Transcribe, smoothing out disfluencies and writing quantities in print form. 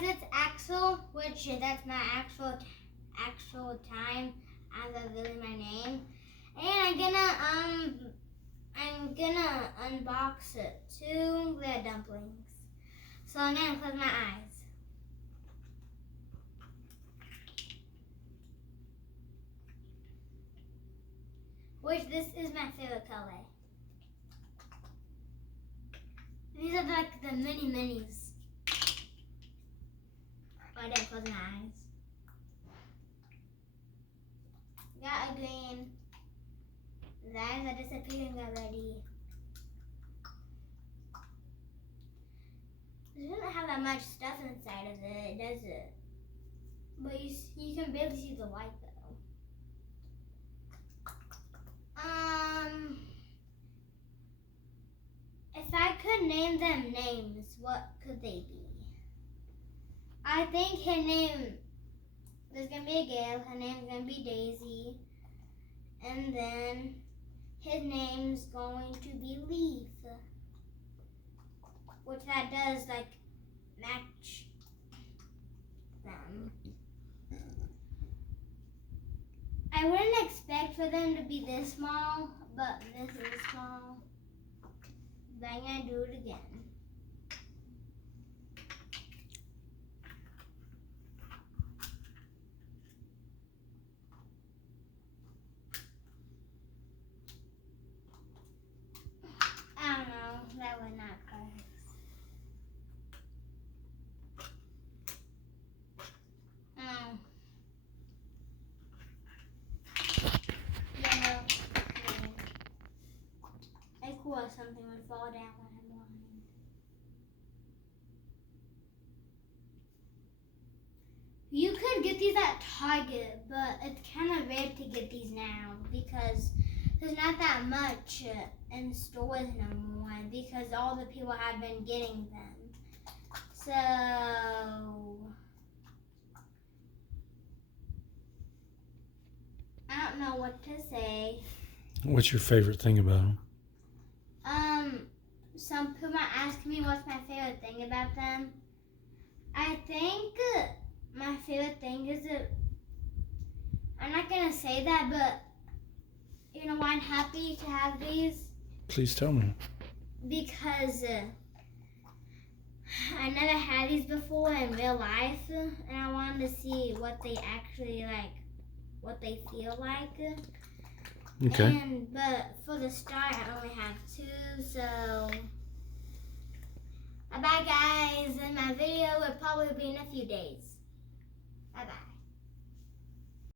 guys, it's Axel, which that's my actual time as of really my name. And I'm gonna unbox it two the dumplings. So I'm gonna close my eyes. Which this is my favorite color. These are like the mini minis. Oh, I didn't close my eyes. Got a green. The eyes are disappearing already. It doesn't have that much stuff inside of it, does it? But you can barely see the light though. If I could name them names, what could they be? I think her name, there's gonna be a girl, her name's gonna be Daisy. And then his name's going to be Leaf. Which that does like match them. I wouldn't expect for them to be this small, but this is small. Then I'm gonna do it again. I don't know, that was not close. Yellow. I thought something would fall down when I'm blind. You could get these at Target, but it's kind of rare to get these now because there's not that much in stores no more because all the people have been getting them. So I don't know what to say. What's your favorite thing about them? Some people might ask me what's my favorite thing about them. I think my favorite thing is that I'm not gonna say that, but you know why I'm happy to have these? Please tell me. Because I never had these before in real life, and I wanted to see what they actually like, what they feel like. Okay. But for the start, I only have two, so bye-bye, guys. And my video will probably be in a few days. Bye-bye.